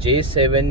J7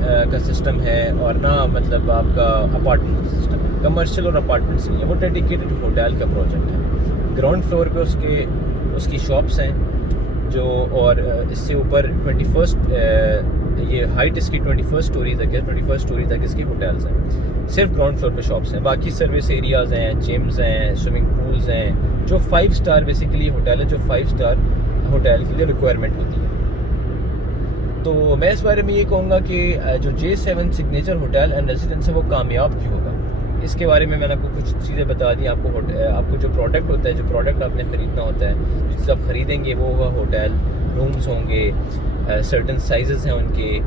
کا system ہے اور نہ مطلب آپ کا اپارٹمنٹ کا سسٹم ہے. کمرشل اور اپارٹمنٹس نہیں ہے, وہ ڈیڈیکیٹڈ ہوٹل کا پروجیکٹ ہے. گراؤنڈ فلور پہ اس کی شاپس ہیں جو, اور اس سے اوپر 21 یہ ہائٹ اس کی 21 اسٹوری تک ہے. 21 اسٹوری تک اس کی ہوٹلس ہیں. صرف گراؤنڈ فلور پہ شاپس ہیں, باقی سروس ایریاز ہیں, جمز ہیں, سوئمنگ پولز ہیں, جو 5 اسٹار بیسیکلی ہوٹل ہے, جو 5 اسٹار ہوٹل کے لیے ریکوائرمنٹ ہوتی ہے. تو میں اس بارے میں یہ کہوں گا کہ جو J7 signature hotel and residence ہے وہ کامیاب کیوں ہوگا. اس کے بارے میں نے آپ کو کچھ چیزیں بتا دی. آپ کو جو پروڈکٹ ہوتا ہے, جو پروڈکٹ آپ نے خریدنا ہوتا ہے, جو چیز آپ خریدیں گے وہ ہوگا ہوٹل رومز ہوں گے. سرٹن سائزز ہیں ان کے,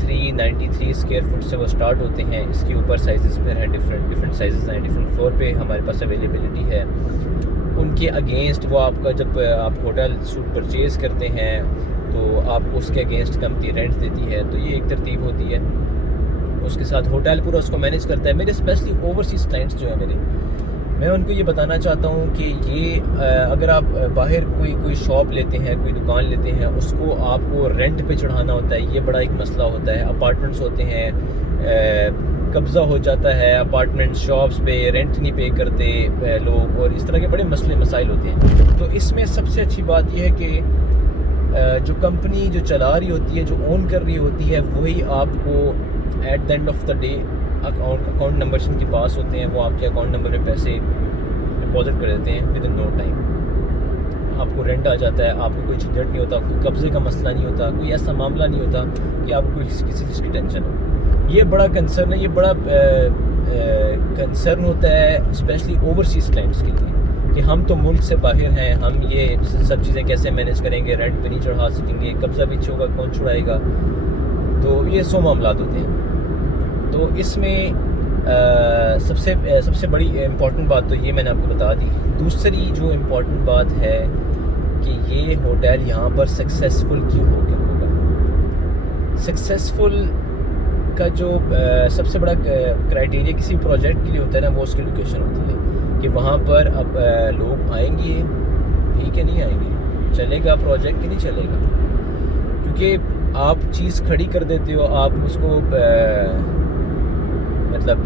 393 اسکوائر فٹ سے وہ سٹارٹ ہوتے ہیں. اس کے اوپر سائزز پھر ہیں ڈفرینٹ سائزز ہیں, ڈفرینٹ فلور پہ ہمارے پاس اویلیبلٹی ہے. ان کے اگینسٹ وہ آپ کا جب آپ ہوٹل سوٹ پرچیز کرتے ہیں تو آپ کو اس کے اگینسٹ کمپنی رینٹ دیتی ہے. تو یہ ایک ترتیب ہوتی ہے. اس کے ساتھ ہوٹل پورا اس کو مینیج کرتا ہے. میرے اسپیشلی اوورسیز کلائنٹس جو ہیں میں ان کو یہ بتانا چاہتا ہوں کہ یہ اگر آپ باہر کوئی شاپ لیتے ہیں, کوئی دکان لیتے ہیں, اس کو آپ کو رینٹ پہ چڑھانا ہوتا ہے. یہ بڑا ایک مسئلہ ہوتا ہے. اپارٹمنٹس ہوتے ہیں, قبضہ ہو جاتا ہے اپارٹمنٹ شاپس پہ, رینٹ نہیں پے کرتے لوگ, اور اس طرح کے بڑے مسائل ہوتے ہیں. تو اس میں سب سے اچھی بات یہ ہے کہ جو کمپنی جو چلا رہی ہوتی ہے, جو اون کر رہی ہوتی ہے, وہی آپ کو at the end of the day account numbers ان کے پاس ہوتے ہیں, وہ آپ کے اکاؤنٹ نمبر میں پیسے ڈپازٹ کر دیتے ہیں ود ان نو ٹائم. آپ کو رینٹ آ جاتا ہے, آپ کو کوئی جھنجھٹ نہیں ہوتا, کوئی قبضے کا مسئلہ نہیں ہوتا, کوئی ایسا معاملہ نہیں ہوتا کہ آپ کو کسی چیز کی ٹینشن ہو. یہ بڑا کنسرن ہے, یہ بڑا کنسرن ہوتا ہے اسپیشلی اوورسیز کلائنٹس کے لیے کہ ہم تو ملک سے باہر ہیں, ہم یہ سب چیزیں کیسے مینیج کریں گے, رینٹ پہ نہیں چڑھا سکیں گے, قبضہ بھی ہوگا کون چھڑائے گا. تو یہ 100 معاملات ہوتے ہیں. تو اس میں سب سے بڑی امپورٹنٹ بات تو یہ میں نے آپ کو بتا دی. دوسری جو امپورٹنٹ بات ہے کہ یہ ہوٹل یہاں پر سکسیزفل کیوں ہوگا. سکسیزفل کا جو سب سے بڑا کرائٹیریا کسی پروجیکٹ کے لیے ہوتا ہے نا, وہ اس کی لوکیشن ہوتی ہے کہ وہاں پر اب لوگ آئیں گے, ٹھیک ہے, نہیں آئیں گے, چلے گا پروجیکٹ کہ نہیں چلے گا. کیونکہ آپ چیز کھڑی کر دیتے ہو, آپ اس کو مطلب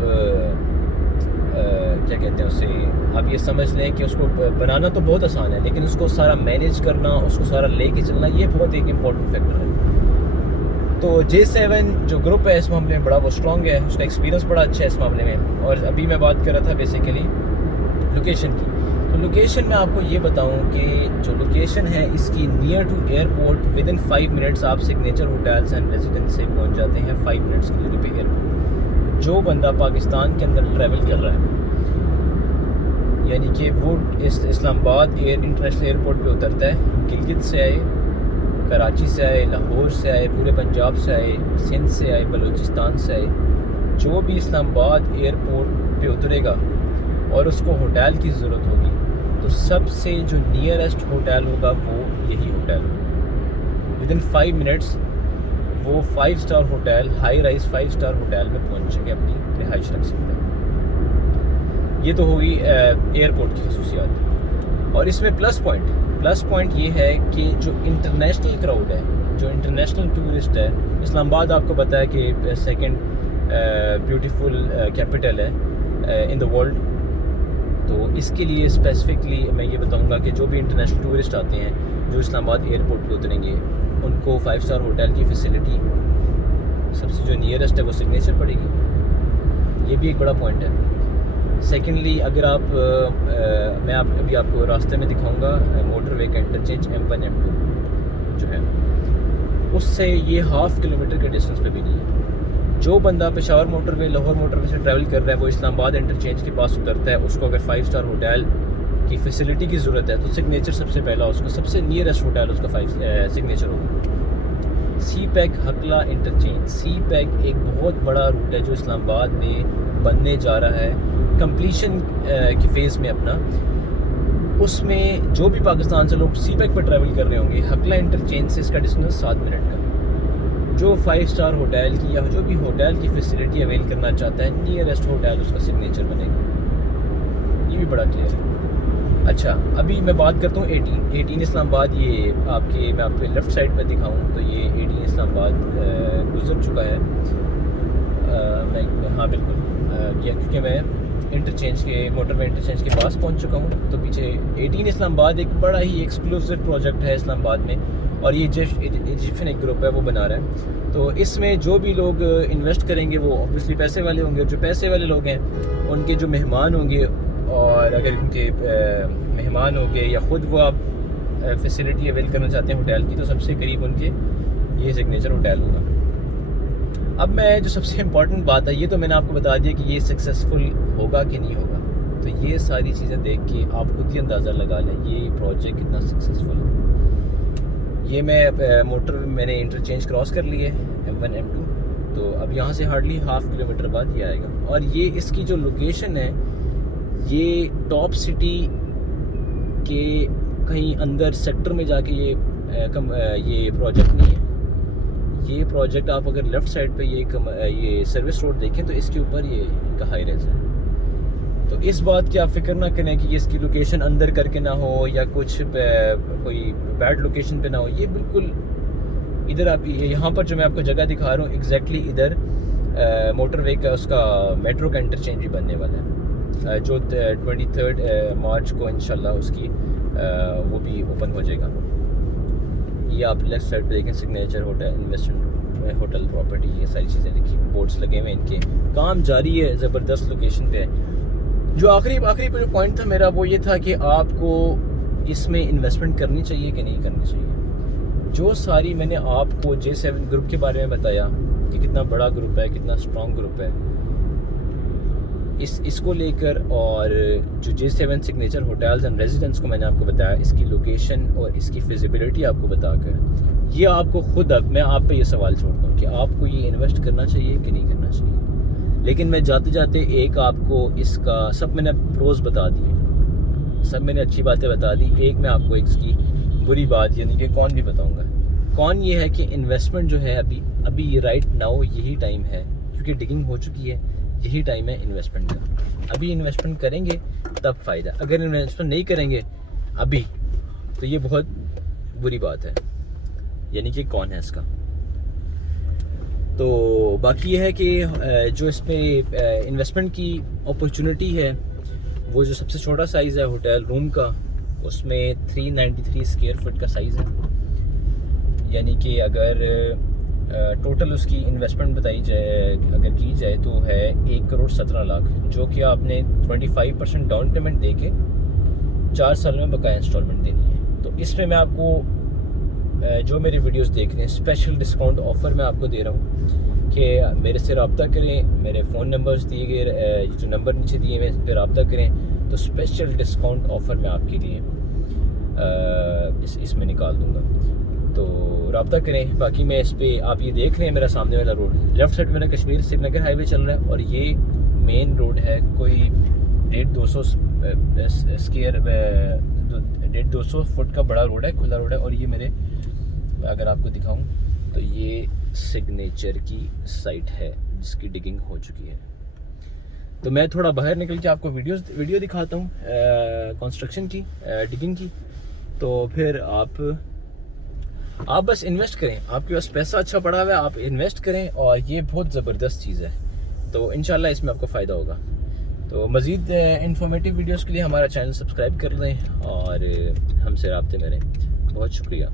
کیا کہتے ہیں اسے, آپ یہ سمجھ لیں کہ اس کو بنانا تو بہت آسان ہے, لیکن اس کو سارا مینیج کرنا, اس کو سارا لے کے چلنا, یہ بہت ایک امپورٹنٹ فیکٹر ہے. تو J7 جو گروپ ہے اس معاملے میں بڑا وہ اسٹرانگ ہے, اس کا ایکسپیرینس بڑا اچھا ہے اس معاملے میں. اور ابھی میں بات کر رہا تھا بیسیکلی لوکیشن کی. تو لوکیشن میں آپ کو یہ بتاؤں کہ جو لوکیشن ہے اس کی near to airport with in 5 minutes آپ سگنیچر ہوٹلس اینڈ ریزیڈنس سے پہنچ جاتے ہیں. 5 منٹس کی دوری پہ ایئرپورٹ. جو بندہ پاکستان کے اندر ٹریول کر رہا ہے, یعنی کہ وہ اسلام آباد انٹرنیشنل ایئرپورٹ پہ اترتا ہے, گلگت سے آئے, کراچی سے آئے, لاہور سے آئے, پورے پنجاب سے آئے, سندھ سے آئے, بلوچستان سے آئے, جو بھی اسلام آباد ایئرپورٹ پہ اترے گا اور اس کو ہوٹل کی ضرورت ہوگی, تو سب سے جو نیئرسٹ ہوٹل ہوگا وہ یہی ہوٹل ہوگا. ود ان 5 منٹس وہ 5 star hotel, high rise 5 star hotel میں پہنچیں گے, اپنی رہائش رکھ سکتے ہیں. یہ تو ہوگی ایئرپورٹ کی خصوصیات. اور اس میں پلس پوائنٹ یہ ہے کہ جو انٹرنیشنل کراؤڈ ہے, جو انٹرنیشنل ٹورسٹ ہے, اسلام آباد آپ کو پتہ ہے کہ سیکنڈ بیوٹیفل کیپٹل ہے ان دا ورلڈ. تو اس کے لیے اسپیسیفکلی میں یہ بتاؤں گا کہ جو بھی انٹرنیشنل ٹورسٹ آتے ہیں جو اسلام آباد ایئرپورٹ پہ اتریں گے, ان کو 5 اسٹار ہوٹل کی فیسلٹی سب سے جو نیئرسٹ ہے وہ سگنیچر پڑے گی. یہ بھی ایک بڑا پوائنٹ ہے. سیکنڈلی اگر آپ میں ابھی آپ کو راستے میں دکھاؤں گا موٹر وے کا انٹرچینج M1 M2 جو ہے, اس سے یہ 0.5 کلومیٹر کے ڈسٹینس پہ بھی نہیں ہے. جو بندہ پشاور موٹر وے, لاہور موٹر وے سے ٹریول کر رہا ہے, وہ اسلام آباد انٹرچینج کے پاس اترتا ہے, اس کو اگر 5 اسٹار ہوٹل کی فیسلٹی کی ضرورت ہے تو سگنیچر سب سے پہلا, اس کو سب سے نیئرسٹ ہوٹل اس کا سگنیچر ہوگا. سی پیک ہکلا انٹرچینج. سی پیک ایک بہت بڑا روٹ ہے جو اسلام آباد میں بننے جا رہا ہے کمپلیشن کی فیز میں اپنا. اس میں جو بھی پاکستان سے لوگ سی پیک پر ٹریول کر رہے ہوں گے, ہکلا انٹرچینج سے اس کا ڈسٹینس 7 منٹ کا. جو 5 اسٹار ہوٹل کی یا جو بھی ہوٹل کی فیسلٹی اویل کرنا چاہتا ہے, نیئرسٹ ہوٹل اس کا سگنیچر بنے گا. یہ بھی بڑا کلیئر ہے. اچھا ابھی میں بات کرتا ہوں 18 اسلام آباد. یہ آپ کے میں آپ کو لیفٹ سائڈ پہ دکھاؤں تو یہ 18 اسلام آباد گزر چکا ہے. میں ہاں بالکل کیونکہ میں انٹرچینج کے موٹر وے انٹرچینج کے پاس پہنچ چکا ہوں. تو پیچھے 18 اسلام آباد ایک بڑا ہی ایکسکلوسیو پروجیکٹ ہے اسلام آباد میں, اور یہ ایجپشن ایک گروپ ہے وہ بنا رہا ہے. تو اس میں جو بھی لوگ انویسٹ کریں گے وہ اوبویسلی پیسے والے ہوں گے. جو پیسے والے لوگ ہیں ان کے جو مہمان ہوں گے, اور اگر ان کے مہمان ہوں گے یا خود وہ آپ فیسلٹی اویل کرنا چاہتے ہیں ہوٹل کی, تو سب سے قریب ان کے یہ سگنیچر ہوٹل ہوگا. اب میں جو سب سے امپورٹنٹ بات ہے, یہ تو میں نے آپ کو بتا دیا کہ یہ سکسیزفل ہوگا کہ نہیں ہوگا. تو یہ ساری چیزیں دیکھ کے آپ خود ہی اندازہ لگا لیں یہ پروجیکٹ کتنا سکسیزفل ہے. یہ میں نے انٹرچینج کراس کر لی ہے M1 M2. تو اب یہاں سے ہارڈلی 0.5 کلومیٹر بعد یہ آئے گا. اور یہ اس کی جو لوکیشن ہے یہ ٹاپ سٹی کے کہیں اندر سیکٹر میں جا کے یہ پروجیکٹ نہیں ہے. یہ پروجیکٹ آپ اگر لیفٹ سائڈ پہ یہ سروس روڈ دیکھیں تو اس کے اوپر یہ ان کا ہائی ریز ہے. تو اس بات کی آپ فکر نہ کریں کہ یہ اس کی لوکیشن اندر کر کے نہ ہو یا کچھ کوئی بیڈ لوکیشن پہ نہ ہو. یہ بالکل ادھر آپ یہاں پر جو میں آپ کو جگہ دکھا رہا ہوں ایگزیکٹلی ادھر موٹر وے کا اس کا میٹرو کا انٹرچینج بھی بننے والا ہے, جو 23 مارچ کو انشاءاللہ اس کی وہ بھی اوپن ہو جائے گا. یہ آپ لیفٹ سائڈ پہ دیکھیں signature hotel investment hotel property, یہ ساری چیزیں لکھی, بورڈز لگے ہوئے ان کے, کام جاری ہے, زبردست لوکیشن پہ ہے. جو آخری پہ جو پوائنٹ تھا میرا وہ یہ تھا کہ آپ کو اس میں انویسٹمنٹ کرنی چاہیے کہ نہیں کرنی چاہیے. جو ساری میں نے آپ کو J7 گروپ کے بارے میں بتایا کہ کتنا بڑا گروپ ہے, کتنا اسٹرانگ گروپ ہے, اس کو لے کر, اور جو J7 signature hotels and residence کو میں نے آپ کو بتایا, اس کی لوکیشن اور اس کی فیزیبلٹی آپ کو بتا کر, یہ آپ کو خود میں آپ پہ یہ سوال چھوڑتا ہوں کہ آپ کو یہ انویسٹ کرنا چاہیے کہ نہیں کرنا چاہیے. لیکن میں جاتے جاتے ایک آپ کو اس کا سب میں نے پروز بتا دیے, سب میں نے اچھی باتیں بتا دی. ایک میں آپ کو اس کی بری بات یعنی کہ کون بھی بتاؤں گا. کون یہ ہے کہ انویسٹمنٹ جو ہے ابھی رائٹ ناؤ یہی ٹائم ہے, کیونکہ ڈگنگ ہو چکی ہے, یہی ٹائم ہے انویسٹمنٹ کا. ابھی انویسٹمنٹ کریں گے تب فائدہ, اگر انویسٹمنٹ نہیں کریں گے ابھی تو یہ بہت بری بات ہے. یعنی کہ کون ہے اس کا. تو باقی یہ ہے کہ جو اس پہ انویسٹمنٹ کی اپرچونٹی ہے, وہ جو سب سے چھوٹا سائز ہے ہوٹل روم کا, اس میں 393 اسکوائر فٹ کا سائز ہے. یعنی کہ اگر ٹوٹل اس کی انویسٹمنٹ بتائی جائے, اگر کی جائے تو ہے 1,17,00,000, جو کہ آپ نے 25% ڈاؤن پیمنٹ دے کے 4 سال میں بقایا انسٹالمنٹ دینی ہے. تو اس میں آپ کو جو میری ویڈیوز دیکھ رہے ہیں اسپیشل ڈسکاؤنٹ آفر میں آپ کو دے رہا ہوں کہ میرے سے رابطہ کریں. میرے فون نمبرز دیے گئے, جو نمبر نیچے دیے ہوئے, اس پہ رابطہ کریں تو اسپیشل ڈسکاؤنٹ آفر میں آپ کے لیے اس میں نکال دوں گا. تو رابطہ کریں. باقی میں اس پہ آپ یہ دیکھ رہے ہیں میرا سامنے والا روڈ, لیفٹ سائڈ میرا کشمیر سری نگر ہائی وے چل رہا ہے, اور یہ مین روڈ ہے. کوئی 150 فٹ کا بڑا روڈ ہے, کھلا روڈ ہے. اور یہ میرے اگر آپ کو دکھاؤں تو یہ سگنیچر کی سائٹ ہے جس کی ڈگنگ ہو چکی ہے. تو میں تھوڑا باہر نکل کے آپ کو ویڈیو دکھاتا ہوں کنسٹرکشن کی, ڈگنگ کی. تو پھر آپ بس انویسٹ کریں. آپ کے پاس پیسہ اچھا پڑا ہوا ہے, آپ انویسٹ کریں, اور یہ بہت زبردست چیز ہے. تو انشاءاللہ اس میں آپ کو فائدہ ہوگا. تو مزید انفارمیٹیو ویڈیوز کے لیے ہمارا چینل سبسکرائب کر لیں اور ہم سے رابطے میں رہیں. بہت شکریہ.